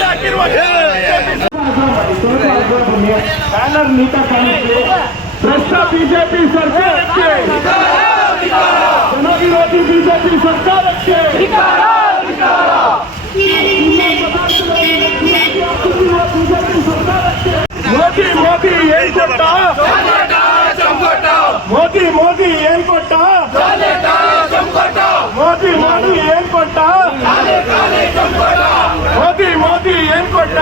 ಹಾಕಿರುವ ಬ್ಯಾನರ್ ನೀಟ ಕಾಣಿಸಿ ಭ್ರಷ್ಟ ಬಿಜೆಪಿ ಸರ್ಕಾರಕ್ಕೆ. ಜನವಿರೋಧಿ ಬಿಜೆಪಿ ಸರ್ಕಾರಕ್ಕೆ ಮೋದಿ ಮೋದಿ ಏನ್ ಕೊಟ್ಟ ಮೋದಿ ಮೋದಿ ಏನ್ ಕೊಟ್ಟ ಮೋದಿ ಮೋದಿ ಏನ್ ಕೊಟ್ಟ ಮೋದಿ ಮೋದಿ ಏನ್ ಕೊಟ್ಟ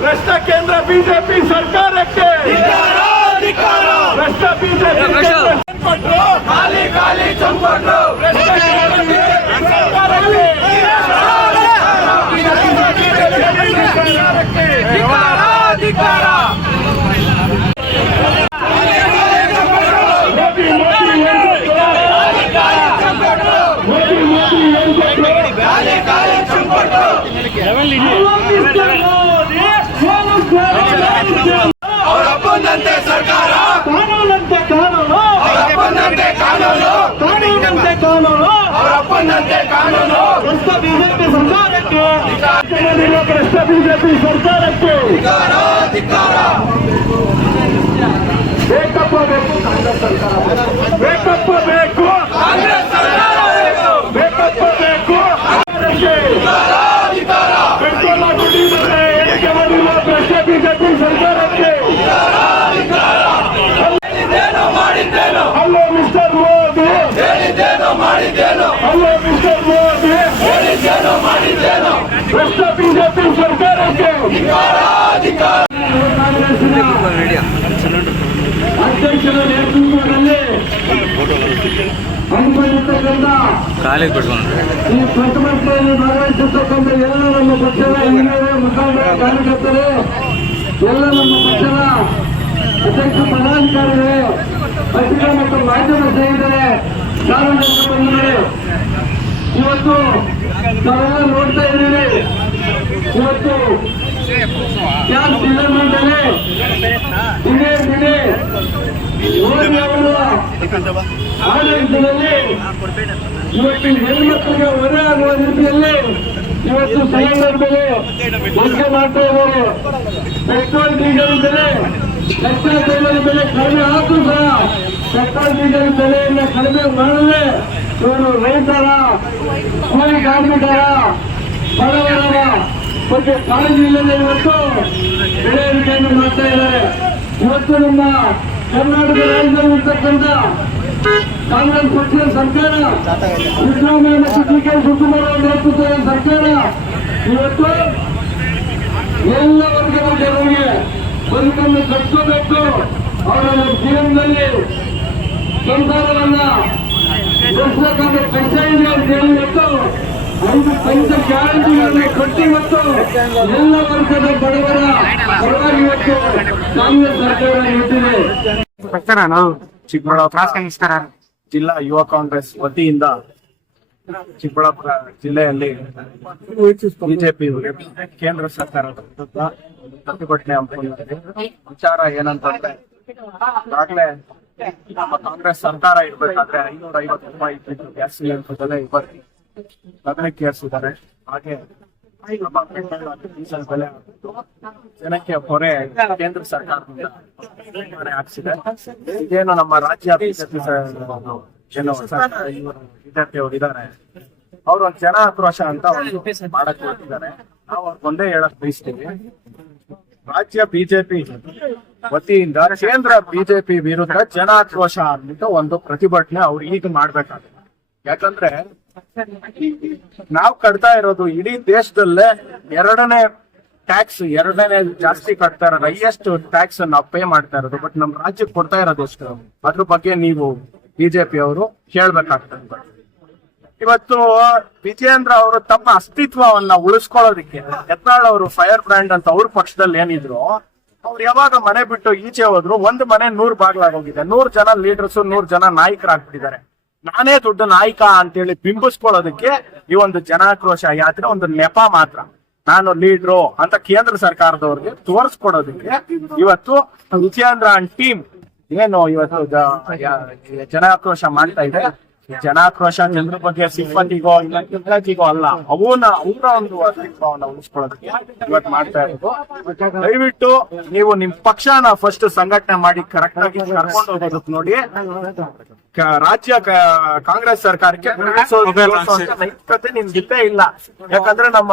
ಭ್ರಷ್ಟ ಕೇಂದ್ರ ಬಿಜೆಪಿ ಸರ್ಕಾರಕ್ಕೆ ಭ್ರಷ್ಟ ಬಿಜೆಪಿ ಏನ್ ಕೊಟ್ರು ಭ್ರಷ್ಟ ಕೇಂದ್ರ BJP ಸರ್ಕಾರಕ್ಕೆ ಮೋದಿ ಮೋದಿ ಏನ್ ಕೊಟ್ರು ಮೋದಿ ಮೋದಿ ಏನ್ ಕೊಟ್ರು ಅವರಪ್ಪಂದಂತೆ ಸರ್ಕಾರ ಕಾನೂನಂತೆ ಕಾನೂನು ಅವರಪ್ಪಂದಂತೆ ಕಾನೂನು ಕಾನೂನಂತೆ ಕಾನೂನು ಅವರಪ್ಪಂದಂತೆ ಕಾನೂನು ಭ್ರಷ್ಟ ಬಿಜೆಪಿ ಸರ್ಕಾರಕ್ಕೆ ರಾಜ್ಯದಲ್ಲಿರುವ ಭ್ರಷ್ಟ ಬಿಜೆಪಿ ಸರ್ಕಾರಕ್ಕೆ ಬೇಕಪ್ಪ ಬೇಕು ಕಾಂಗ್ರೆಸ್ ಸರ್ಕಾರ ಬೇಕಪ್ಪ ಬೇಕು ಕಾಂಗ್ರೆಸ್ ಸರ್ಕಾರ ಬೇಕು ಬೇಕಪ್ಪ ಬೇಕು ಸರ್ಕಾರಕ್ಕೆ ಧಿಕ್ಕಾರ ಪೆಟ್ರೋಲ್ ಹಾಗೂ ಡೀಸೆಲ್ ಏರಿಕೆ ಮಾಡಿರುವ ಭ್ರಷ್ಟ ಬಿಜೆಪಿ ಸರ್ಕಾರಕ್ಕೆ ಹೇಳಿದ್ದೇನು ಮಾಡಿದ್ದೇನು ಹಲೋ ಮಿಸ್ಟರ್ ಮೋದಿ ಹೇಳಿದ್ದೇನು ಮಾಡಿದ್ದೇನು ಹಲೋ ಮಿಸ್ಟರ್ ಮೋದಿ ಹೇಳಿದ್ದೇನು ಮಾಡಿದ್ದೇನು ಭ್ರಷ್ಟ ಬಿಜೆಪಿ ಸರ್ಕಾರಕ್ಕೆ ಅಧ್ಯಕ್ಷರ ನೇತೃತ್ವದಲ್ಲಿ ಹಮ್ಮಿಕೊಂಡಿರ್ತಕ್ಕಂಥ ಈ ಪ್ರತಿಭಟನೆಯಲ್ಲಿ ಭಾಗವಹಿಸಿರ್ತಕ್ಕಂಥ ಎಲ್ಲ ನಮ್ಮ ಪಕ್ಷದ ಕಾರ್ಯಕರ್ತರು ಎಲ್ಲ ನಮ್ಮ ಪಕ್ಷದ ಅಧ್ಯಕ್ಷ ಪದಾಧಿಕಾರಿಗಳೇ ಪತ್ರಿಕಾ ಮತ್ತು ಮಾಧ್ಯಮ ಸ್ನೇಹಿತರೆ ಸಾರ್ವಜನಿಕ ಇವತ್ತು ತಾವೆಲ್ಲ ನೋಡ್ತಾ ಇದ್ದೀವಿ ಇವತ್ತು ಕ್ಯಾಂಪ್ ಬೆಲೆ ದಿನೇ ದಿನೇ ಮೋದಿ ಅವರು ಆಡಳಿತದಲ್ಲಿ ಇವತ್ತು ಹೆಣ್ಮಕ್ಳಿಗೆ ಹೊರೆ ಆಗುವ ರೀತಿಯಲ್ಲಿ ಇವತ್ತು ಸಿಲಿಂಡರ್ ಬೆಲೆ ಮಾಡ್ತಾ ಇದ್ದಾರೆ. ಪೆಟ್ರೋಲ್ ಡೀಸೆಲ್ ಬೆಲೆ ಪೆಟ್ರೋಲ್ ಡೀಸೆಲ್ ಬೆಲೆ ಕಡಿಮೆ ಆದ್ರೂ ಸಹ ಪೆಟ್ರೋಲ್ ಡೀಸೆಲ್ ಬೆಲೆಯನ್ನು ಕಡಿಮೆ ಮಾಡಲೇ ಇವರು ರೈತರ ಕೂಲಿ ಕಾರ್ಮಿಕರ ಬಡವರ ಬಗ್ಗೆ ಕಾಳಜಿ ಇಲ್ಲದೆ ಇವತ್ತು ಬೆಳೆ ಏರಿಕೆಯನ್ನು ಮಾಡ್ತಾ ಇದ್ದಾರೆ? ಇವತ್ತು ನಮ್ಮ ಕರ್ನಾಟಕ ರಾಜ್ಯದಲ್ಲಿ ಇರ್ತಕ್ಕಂಥ ಕಾಂಗ್ರೆಸ್ ಪಕ್ಷದ ಸರ್ಕಾರ, ಸಿದ್ದರಾಮಯ್ಯ ಮತ್ತು ಡಿ ಕೆ ಶಿವಕುಮಾರ್ ಅವರ ನೇತೃತ್ವದ ಸರ್ಕಾರ ಇವತ್ತು ಎಲ್ಲ ವರ್ಗದ ಜನರಿಗೆ ಬದುಕನ್ನು ಕಟ್ಕೋಬೇಕು. ಅವರ ಜೀವನದಲ್ಲಿ ಸಂಸಾರವನ್ನ ನಡೆಸಬೇಕಂದ್ರೆ ಕಷ್ಟ ಇದೆ ಅಂತ ಐದು ಪಂಚ ಗ್ಯಾರಂಟಿಗಳನ್ನು ಕೊಟ್ಟು ಇವತ್ತು ಎಲ್ಲ ವರ್ಗದ ಬಡವರ ಪರವಾಗಿ ಇವತ್ತು ಕಾಂಗ್ರೆಸ್ ಸರ್ಕಾರ ನಿಂತಿದೆ. ಚಿಕ್ಕಬಳ್ಳಾಪುರ ಜಿಲ್ಲಾ ಯುವ ಕಾಂಗ್ರೆಸ್ ವತಿಯಿಂದ ಚಿಕ್ಕಬಳ್ಳಾಪುರ ಜಿಲ್ಲೆಯಲ್ಲಿ ಬಿಜೆಪಿ ಕೇಂದ್ರ ಸರ್ಕಾರದ ವಿರುದ್ಧ ಪ್ರತಿಭಟನೆ ಹಮ್ಮಿಕೊಂಡಿದೆ ವಿಚಾರ ಏನಂತಂದ್ರೆ ಈಗಾಗಲೇ ನಮ್ಮ ಕಾಂಗ್ರೆಸ್ ಸರ್ಕಾರ ಇರ್ಬೇಕಾದ್ರೆ ಐನೂರ ಐವತ್ತು ರೂಪಾಯಿ ಗ್ಯಾಸ್ ಸಿಲಿಂಡರ್ ಬೆಲೆ ಇವತ್ತು ಗಗನಕ್ಕೆ ಏರಿಸಿದ್ದಾರೆ ಹಾಗೆ ಬೆಲೆ ಜನಕ್ಕೆ ಹೊರೆ ಕೇಂದ್ರ ಸರ್ಕಾರದಿಂದ ಹಾಕ್ಸಿದೆ ಇದೇನು ನಮ್ಮ ರಾಜ್ಯ ಬಿಜೆಪಿ ಏನು ಅವರು ಇದ್ದಾರೆ. ಅವ್ರ ಜನ ಆಕ್ರೋಶ ಅಂತ ಮಾಡಕ್ ಹೋಗಿದ್ದಾರೆ ನಾವು ಅವ್ರಿಗೊಂದೇ ಹೇಳಕ್ ಬಯಸ್ತೀವಿ. ರಾಜ್ಯ ಬಿಜೆಪಿ ವತಿಯಿಂದ ಕೇಂದ್ರ ಬಿಜೆಪಿ ವಿರುದ್ಧ ಜನ ಆಕ್ರೋಶ ಅಂತ ಒಂದು ಪ್ರತಿಭಟನೆ ಅವ್ರು ಈಗ ಮಾಡ್ಬೇಕಾಗುತ್ತೆ. ಯಾಕಂದ್ರೆ ನಾವು ಕಟ್ತಾ ಇರೋದು ಇಡೀ ದೇಶದಲ್ಲೇ ಎರಡನೇ ಟ್ಯಾಕ್ಸ್ ಎರಡನೇ ಜಾಸ್ತಿ ಕಟ್ತಾ ಇರೋದು ಹೈಯೆಸ್ಟ್ ಟ್ಯಾಕ್ಸ್ ನಾವು ಪೇ ಮಾಡ್ತಾ ಇರೋದು. ಬಟ್ ನಮ್ ರಾಜ್ಯಕ್ಕೆ ಕೊಡ್ತಾ ಇರೋದು ಎಷ್ಟು ಅದ್ರ ಬಗ್ಗೆ ನೀವು ಬಿಜೆಪಿ ಅವರು ಹೇಳ್ಬೇಕಾಗ್ತದೆ. ಇವತ್ತು ವಿಜಯೇಂದ್ರ ಅವರು ತಮ್ಮ ಅಸ್ತಿತ್ವವನ್ನ ಉಳಿಸ್ಕೊಳ್ಳೋದಿಕ್ಕೆ ಎತ್ನಾಳ್ ಅವರು ಫೈರ್ ಬ್ರ್ಯಾಂಡ್ ಅಂತ ಅವ್ರ ಪಕ್ಷದಲ್ಲಿ ಏನಿದ್ರು, ಅವ್ರು ಯಾವಾಗ ಮನೆ ಬಿಟ್ಟು ಈಚೆ ಹೋದ್ರು, ಒಂದು ಮನೆ ನೂರ್ ಬಾಗ್ಲಾಗೋಗಿದೆ ನೂರ್ ಜನ ಲೀಡರ್ಸ್ ನೂರ್ ಜನ ನಾಯಕರಾಗ್ಬಿಟ್ಟಿದ್ದಾರೆ. ನಾನೇ ದೊಡ್ಡ ನಾಯಕ ಅಂತೇಳಿ ಬಿಂಬಿಸ್ಕೊಳ್ಳೋದಕ್ಕೆ ಈ ಒಂದು ಜನಾಕ್ರೋಶ ಯಾತ್ರೆ ಒಂದು ನೆಪ ಮಾತ್ರ. ನಾನು ಲೀಡ್ರು ಅಂತ ಕೇಂದ್ರ ಸರ್ಕಾರದವ್ರಿಗೆ ತೋರಿಸ್ಕೊಡೋದಕ್ಕೆ ಇವತ್ತು ವಿಜಯೇಂದ್ರ ಅಂಡ್ ಟೀಮ್ ಏನು ಇವತ್ತು ಜನಾಕ್ರೋಶ ಮಾಡ್ತಾ ಇದೆ. ಜನಾಕ್ರೋಶ ಜನರ ಬಗ್ಗೆ ಸಿಬ್ಬಂದಿಗೋ ಇಲ್ಲ ಅಲ್ಲ, ಅವನ ಅವರ ಒಂದು ಅಸ್ತಿತ್ವವನ್ನ ಉಳಿಸ್ಕೊಳ್ಳೋದಕ್ಕೆ ಇವತ್ತು ಮಾಡ್ತಾ ಇರೋದು. ದಯವಿಟ್ಟು ನೀವು ನಿಮ್ ಪಕ್ಷನ ಫಸ್ಟ್ ಸಂಘಟನೆ ಮಾಡಿ ಕರೆಕ್ಟ್ ಆಗಿ ಕರ್ಕೊಂಡು ಹೋಗೋದಕ್ಕೆ ನೋಡಿ. ರಾಜ್ಯ ಕಾಂಗ್ರೆಸ್ ಸರ್ಕಾರಕ್ಕೆ ನೈತಿಕತೆ ನಿಮ್ಗಿಲ್ಲೇ ಇಲ್ಲ. ಯಾಕಂದ್ರೆ ನಮ್ಮ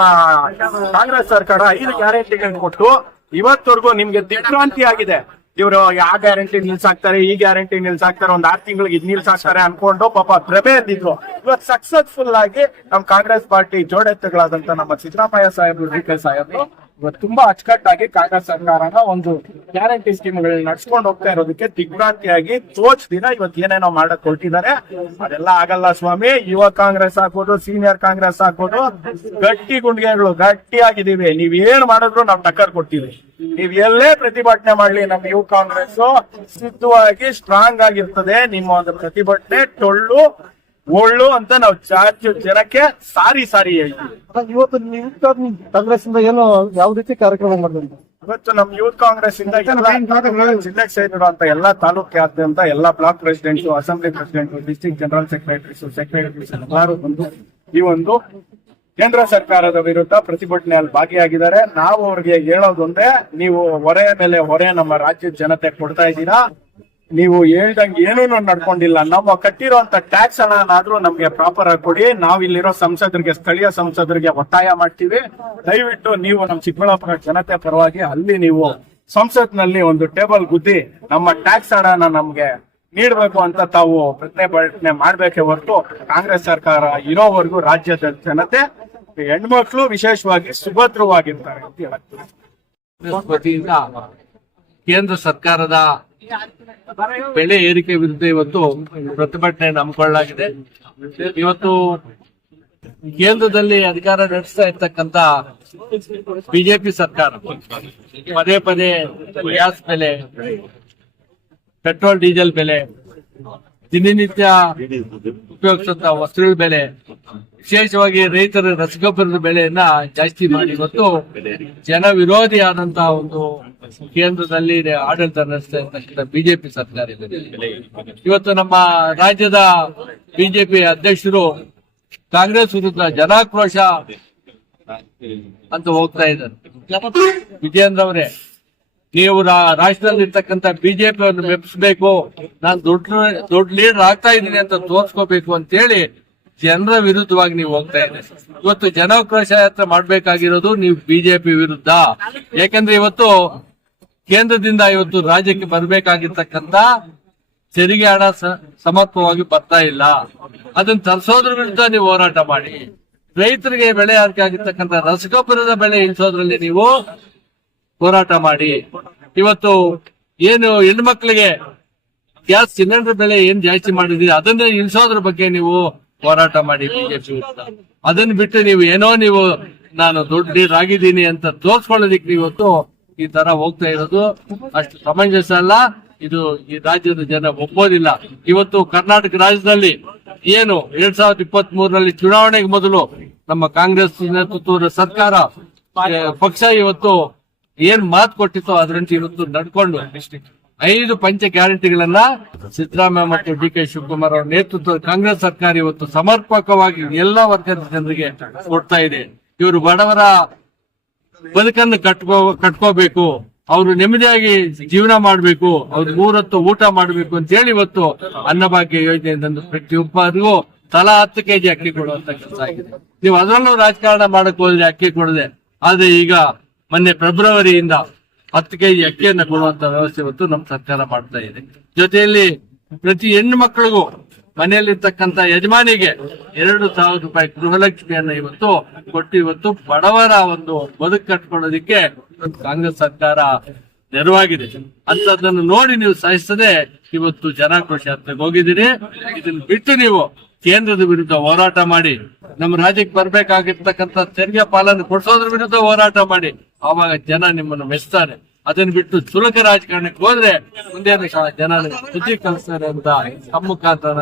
ಕಾಂಗ್ರೆಸ್ ಸರ್ಕಾರ ಐದು ಗ್ಯಾರಂಟಿಗಳನ್ನ ಕೊಟ್ಟು ಇವತ್ತವರೆಗೂ ನಿಮ್ಗೆ ದಿಗ್ಭ್ರಾಂತಿ ಆಗಿದೆ ಇವರು ಯಾವ ಗ್ಯಾರಂಟಿ ನಿಲ್ಸಾಕ್ತಾರೆ ಈ ಗ್ಯಾರಂಟಿ ನಿಲ್ಸಾಕ್ತಾರೆ ಒಂದ್ ಆರ್ ತಿಂಗಳಿಗೆ ಇದ್ ನಿಲ್ಸಾಕ್ತಾರೆ ಅನ್ಕೊಂಡು ಪಾಪ ಪ್ರಭೆ ಅಂದಿದ್ರು ಇವತ್ತು ಸಕ್ಸಸ್ಫುಲ್ ಆಗಿ ನಮ್ ಕಾಂಗ್ರೆಸ್ ಪಾರ್ಟಿ ಜೋಡೆತ್ತಗಳಾದಂತ ನಮ್ಮ ಸಿದ್ದರಾಮಯ್ಯ ಸಾಹೇಬ್ರು ಡಿ ಕೆ ಸಾಹೇಬ್ರು ಇವತ್ತು ತುಂಬಾ ಅಚ್ಚುಕಟ್ಟಾಗಿ ಕಾಂಗ್ರೆಸ್ ಸರ್ಕಾರನ ಒಂದು ಗ್ಯಾರಂಟಿ ಸ್ಕೀಮ್ಗಳನ್ನ ನಡ್ಸ್ಕೊಂಡು ಹೋಗ್ತಾ ಇರೋದಕ್ಕೆ ದಿಗ್ಭ್ರಾಂತಿಯಾಗಿ ತೋಚ್ ದಿನ ಇವತ್ತು ಏನೇನೋ ಮಾಡಕ್ ಹೊರಟಿದ್ದಾರೆ. ಅದೆಲ್ಲ ಆಗಲ್ಲ ಸ್ವಾಮಿ. ಯುವ ಕಾಂಗ್ರೆಸ್ ಆಗ್ಬೋದು, ಸೀನಿಯರ್ ಕಾಂಗ್ರೆಸ್ ಆಗ್ಬೋದು. ಗಟ್ಟಿ ಗುಂಡಿಗೆಗಳು ಗಟ್ಟಿ ಆಗಿದೀವಿ ನೀವ್ ಏನ್ ಮಾಡಿದ್ರು ನಾವ್ ಟಕ್ಕರ್ ಕೊಡ್ತೀವಿ. ನೀವ್ ಎಲ್ಲೇ ಪ್ರತಿಭಟನೆ ಮಾಡ್ಲಿ, ನಮ್ ಯುವ ಕಾಂಗ್ರೆಸ್ ಸಿದ್ಧವಾಗಿ ಸ್ಟ್ರಾಂಗ್ ಆಗಿರ್ತದೆ. ನಿಮ್ಮ ಒಂದು ಪ್ರತಿಭಟನೆ ಟೊಳ್ಳು ಒಳ್ಳು ಅಂತ ನಾವು ಚಾರ್ಜ್ ಜನಕ್ಕೆ ಸಾರಿ ಸಾರಿ ಹೇಳ್ತೀವಿ. ಇವತ್ತು ಕಾಂಗ್ರೆಸ್ ಇಂದ ಏನು ಯಾವ ರೀತಿ ಕಾರ್ಯಕ್ರಮ ಮಾಡಿದ್ರು ಇವತ್ತು ನಮ್ ಯೂತ್ ಕಾಂಗ್ರೆಸ್ ಇಂದ ಎಲ್ಲ ಜಿಲ್ಲೆಗೆ ಸೇರಿರುವಂತ ಎಲ್ಲಾ ತಾಲೂಕಾದ್ಯಂತ ಎಲ್ಲಾ block president assembly president district general secretaries secretaries ಎಲ್ಲರೂ ಬಂದು ಈ ಒಂದು ಕೇಂದ್ರ ಸರ್ಕಾರದ ವಿರುದ್ಧ ಪ್ರತಿಭಟನೆಯಲ್ಲಿ ಭಾಗಿಯಾಗಿದ್ದಾರೆ. ನಾವು ಅವ್ರಿಗೆ ಹೇಳೋದೊಂದೇ ನೀವು ಹೊರೆಯ ಮೇಲೆ ಹೊರೆ ನಮ್ಮ ರಾಜ್ಯದ ಜನತೆ ಕೊಡ್ತಾ ಇದ್ದೀರಾ? ನೀವು ಹೇಳ್ದಂಗೆ ಏನೂ ನಡ್ಕೊಂಡಿಲ್ಲ. ನಮ್ಮ ಕಟ್ಟಿರುವಂತ ಟ್ಯಾಕ್ಸ್ ಹಣನಾದ್ರೂ ನಮ್ಗೆ ಪ್ರಾಪರ್ ಆಗಿ ಕೊಡಿ. ನಾವು ಇಲ್ಲಿರೋ ಸಂಸದರಿಗೆ, ಸ್ಥಳೀಯ ಸಂಸದರಿಗೆ ಒತ್ತಾಯ ಮಾಡ್ತೀವಿ. ದಯವಿಟ್ಟು ನೀವು ನಮ್ಮ ಚಿಕ್ಕಬಳ್ಳಾಪುರ ಜನತೆ ಪರವಾಗಿ ಅಲ್ಲಿ ನೀವು ಸಂಸತ್ನಲ್ಲಿ ಒಂದು ಟೇಬಲ್ ಗುದ್ದಿ ನಮ್ಮ ಟ್ಯಾಕ್ಸ್ ಹಣನ ನಮ್ಗೆ ನೀಡಬೇಕು ಅಂತ ತಾವು ಪ್ರತಿಭಟನೆ ಮಾಡ್ಬೇಕೇ ಹೊರತು ಕಾಂಗ್ರೆಸ್ ಸರ್ಕಾರ ಇರೋವರೆಗೂ ರಾಜ್ಯದ ಜನತೆ, ಹೆಣ್ಮಕ್ಳು ವಿಶೇಷವಾಗಿ ಸುಭದ್ರವಾಗಿರ್ತಾರೆ ಅಂತ ಹೇಳ ಕೇಂದ್ರ ಸರ್ಕಾರದ ಬೆಲೆ ಏರಿಕೆ ವಿರುದ್ಧ ಇವತ್ತು ಪ್ರತಿಭಟನೆ ಹಮ್ಮಿಕೊಳ್ಳಲಾಗಿದೆ. ಇವತ್ತು ಕೇಂದ್ರದಲ್ಲಿ ಅಧಿಕಾರ ನಡೆಸ್ತಾ ಇರ್ತಕ್ಕಂತ ಬಿಜೆಪಿ ಸರ್ಕಾರ ಪದೇ ಪದೇ ಗ್ಯಾಸ್ ಬೆಲೆ, ಪೆಟ್ರೋಲ್, ಡೀಸೆಲ್ ಬೆಲೆ, ದಿನನಿತ್ಯ ಉಪಯೋಗಿಸುವಂತ ವಸ್ತುಗಳ ಬೆಲೆ ವಿಶೇಷವಾಗಿ ರೈತರ ರಸಗೊಬ್ಬರದ ಬೆಲೆಯನ್ನ ಜಾಸ್ತಿ ಮಾಡಿ ಮತ್ತು ಜನ ವಿರೋಧಿಯಾದಂತಹ ಒಂದು ಕೇಂದ್ರದಲ್ಲಿ ಆಡಳಿತ ನಡೆಸ್ತಾ ಬಿಜೆಪಿ ಸರ್ಕಾರ. ಇವತ್ತು ನಮ್ಮ ರಾಜ್ಯದ ಬಿಜೆಪಿ ಅಧ್ಯಕ್ಷರು ಕಾಂಗ್ರೆಸ್ ವಿರುದ್ಧ ಜನಾಕ್ರೋಶ ಅಂತ ಹೋಗ್ತಾ ಇದ್ದಾರೆ ವಿಜೇಂದ್ರ ಅವರೇ, ನೀವು ರಾಜ್ಯದಲ್ಲಿ ಇರ್ತಕ್ಕಂಥ ಬಿಜೆಪಿಯನ್ನು ಮೆಪ್ಪಿಸಬೇಕು ನಾನು ದೊಡ್ಡ ದೊಡ್ಡ ಲೀಡರ್ ಆಗ್ತಾ ಇದ್ದೀನಿ ಅಂತ ತೋರಿಸ್ಕೋಬೇಕು ಅಂತ ಹೇಳಿ ಜನರ ವಿರುದ್ಧವಾಗಿ ನೀವು ಹೋಗ್ತಾ ಇದೆ ಇವತ್ತು ಜನಾಕ್ರೋಶ ಯಾತ್ರೆ ಮಾಡ್ಬೇಕಾಗಿರೋದು ನೀವು ಬಿಜೆಪಿ ವಿರುದ್ಧ. ಯಾಕಂದ್ರೆ ಇವತ್ತು ಕೇಂದ್ರದಿಂದ ಇವತ್ತು ರಾಜ್ಯಕ್ಕೆ ಬರಬೇಕಾಗಿರ್ತಕ್ಕಂತ ತೆರಿಗೆ ಹಣ ಸ- ಸಮರ್ಪಕವಾಗಿ ಬರ್ತಾ ಇಲ್ಲ. ಅದನ್ನ ತರಿಸೋದ್ರ ವಿರುದ್ಧ ನೀವು ಹೋರಾಟ ಮಾಡಿ. ರೈತರಿಗೆ ಬೆಳೆ ಏರಿಕೆ ಆಗಿರ್ತಕ್ಕಂಥ ರಸಗೊಬ್ಬರದ ಬೆಳೆ ಇಳಿಸೋದ್ರಲ್ಲಿ ನೀವು ಹೋರಾಟ ಮಾಡಿ. ಇವತ್ತು ಏನು ಹೆಣ್ಮಕ್ಳಿಗೆ ಗ್ಯಾಸ್ ಸಿಲಿಂಡರ್ ಬೆಲೆ ಏನ್ ಜಾಸ್ತಿ ಮಾಡಿದ್ರಿ ಅದನ್ನೇ ಇಳಿಸೋದ್ರ ಬಗ್ಗೆ ನೀವು ಹೋರಾಟ ಮಾಡಿ ಬಿಜೆಪಿ ಅದನ್ನ ಬಿಟ್ಟು ನೀವು ಏನೋ ನೀವು ನಾನು ದೊಡ್ಡ ಲೀಡರ್ ಆಗಿದ್ದೀನಿ ಅಂತ ತೋರ್ಸ್ಕೊಳ್ಳೋದಿಕ್ ಇವತ್ತು ಈ ತರ ಹೋಗ್ತಾ ಇರೋದು ಅಷ್ಟು ಸಮಂಜಸ ಅಲ್ಲ. ಇದು ಈ ರಾಜ್ಯದ ಜನ ಒಪ್ಪೋದಿಲ್ಲ. ಇವತ್ತು ಕರ್ನಾಟಕ ರಾಜ್ಯದಲ್ಲಿ ಏನು ಎರಡ್ ಸಾವಿರದ ಇಪ್ಪತ್ತ್ ಮೂರರಲ್ಲಿ ಚುನಾವಣೆಗೆ ಮೊದಲು ನಮ್ಮ ಕಾಂಗ್ರೆಸ್ ನೇತೃತ್ವದ ಸರ್ಕಾರ ಪಕ್ಷ ಇವತ್ತು ಏನ್ ಮಾತು ಕೊಟ್ಟಿತ್ತು ಅದರಂತೆ ಇವತ್ತು ನಡ್ಕೊಂಡು ಐದು ಪಂಚ ಗ್ಯಾರಂಟಿಗಳನ್ನ ಸಿದ್ದರಾಮಯ್ಯ ಮತ್ತು ಡಿ ಕೆ ಶಿವಕುಮಾರ್ ಅವರ ನೇತೃತ್ವದ ಕಾಂಗ್ರೆಸ್ ಸರ್ಕಾರ ಇವತ್ತು ಸಮರ್ಪಕವಾಗಿ ಎಲ್ಲ ವರ್ಗದ ಜನರಿಗೆ ಕೊಡ್ತಾ ಇದೆ. ಇವರು ಬಡವರ ಬದುಕನ್ನು ಕಟ್ಕೋ, ಕಟ್ಕೋಬೇಕು. ಅವರು ನೆಮ್ಮದಿಯಾಗಿ ಜೀವನ ಮಾಡಬೇಕು. ಅವ್ರ ಮೂರತ್ತು ಊಟ ಮಾಡಬೇಕು ಅಂತ ಹೇಳಿ ಇವತ್ತು ಅನ್ನಭಾಗ್ಯ ಯೋಜನೆ ಪ್ರತಿಯೊಬ್ಬರಿಗೂ ತಲಾ ಹತ್ತು ಕೆಜಿ ಅಕ್ಕಿ ಕೊಡುವಂತ ಕೆಲಸ ಆಗಿದೆ. ನೀವು ಅದರಲ್ಲೂ ರಾಜಕಾರಣ ಮಾಡಕ್ ಹೋದ್ರೆ ಅಕ್ಕಿ ಕೊಡದೆ. ಆದ್ರೆ ಈಗ ಮೊನ್ನೆ ಫೆಬ್ರವರಿಯಿಂದ ಹತ್ತು ಕೆಜಿ ಅಕ್ಕಿಯನ್ನ ಕೊಡುವಂತ ವ್ಯವಸ್ಥೆ ಇವತ್ತು ನಮ್ಮ ಸರ್ಕಾರ ಮಾಡ್ತಾ ಇದೆ. ಜೊತೆಯಲ್ಲಿ ಪ್ರತಿ ಹೆಣ್ಣು ಮಕ್ಕಳಿಗೂ ಮನೆಯಲ್ಲಿರ್ತಕ್ಕಂತ ಯಜಮಾನಿಗೆ ಎರಡು ಸಾವಿರ ರೂಪಾಯಿ ಗೃಹಲಕ್ಷ್ಮಿಯನ್ನ ಇವತ್ತು ಕೊಟ್ಟು ಇವತ್ತು ಬಡವರ ಒಂದು ಬದುಕು ಕಟ್ಕೊಳ್ಳೋದಿಕ್ಕೆ ಕಾಂಗ್ರೆಸ್ ಸರ್ಕಾರ ನೆರವಾಗಿದೆ. ಅಂತದನ್ನು ನೋಡಿ ನೀವು ಸಹಿಸದೆ ಇವತ್ತು ಜನಾಕ್ರೋಶ ಹತ್ರಕ್ಕೆ ಹೋಗಿದ್ದೀರಿ. ಇದನ್ನ ಬಿಟ್ಟು ನೀವು ಕೇಂದ್ರದ ವಿರುದ್ಧ ಹೋರಾಟ ಮಾಡಿ, ನಮ್ಮ ರಾಜ್ಯಕ್ಕೆ ಬರ್ಬೇಕಾಗಿರ್ತಕ್ಕಂಥ ತೆರಿಗೆ ಪಾಲನೆ ಕೊಡಿಸೋದ್ರ ವಿರುದ್ಧ ಹೋರಾಟ ಮಾಡಿ, ಆವಾಗ ಜನ ನಿಮ್ಮನ್ನು ಮೆಚ್ತಾರೆ. ಅದನ್ನ ಬಿಟ್ಟು ಸುಲಕ ರಾಜಕಾರಣಕ್ಕೆ ಹೋದ್ರೆ ಮುಂದೇನು ಜನ ಸುದ್ದಿ ಕಲಿಸ್ತಾರೆ ಅಂತ ತಮ್ಮ ಮುಖಾಂತರ